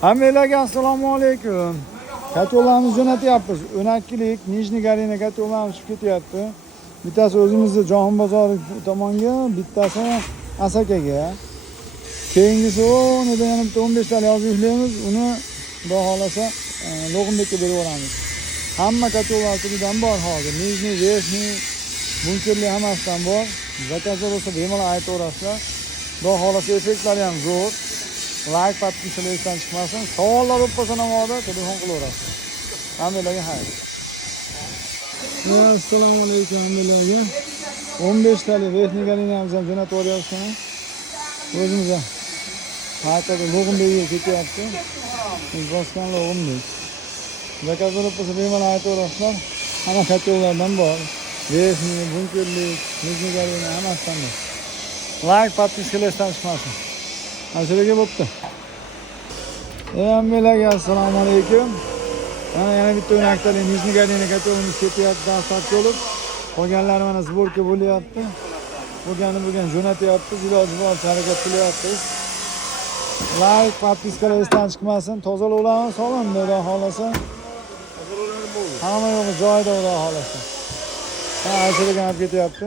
Hammalarga assalomu alaykum. Katyolarimizni jo'natyapmiz. 12lik Nijniy Galina katyolarimiz chiqib ketyapti. Bittasi o'zimizning Jahon bozori tomonga, bittasi Asakaga. Keyingisi o'nida yana bitta 15 talik yozib yuklaymiz. Uni xudo xolasa Log'inbekka berib yuboramiz. Hamma katyolar turidan bor hozir. Nijniy, Vershniy, bunkerli hammasidan bor. Zakazlar bo'lsa bemalol aytaverasizlar. Xudo xolasa effektlari ham zo'r. Like podpislar esdan chiqmasin. Savollar bo'lib qolsa navoda telefon qilaverasiz. Hammalarga xayr. Assalomu alaykum hammalarga. 15 talik Vershniy Galinamiz ham jo'natib yuboryapmiz. O'zimiz haqida Log'inbekka ketyapti. Biz bosgan Log'inbek. Zakazlar bo'lsa bemalol aytaverasizlar. Hamma katyolardan bor. Vershniy, bunkerli, Nijniy Galina hammasidan bor. Like podpislar esdan chiqmasin. Ashulaga bo'pti. Hammalarga assalomu alaykum. Mana yana bitta o'naktalik Nijniy Galina katyolimiz ketyapti, dastlab bo'lib. Qolganlari mana sborka bo'lyapti. Bo'lgan jo'natyapti, iloji boricha harakat qilyapmiz. Like, podpiskalar esdan chiqmasin. Tozalovlarni so'randi, xudo xolasa. Hamma yo'g'i joyida, xudo xolasa. Ha, ashulaga olib ketyapti.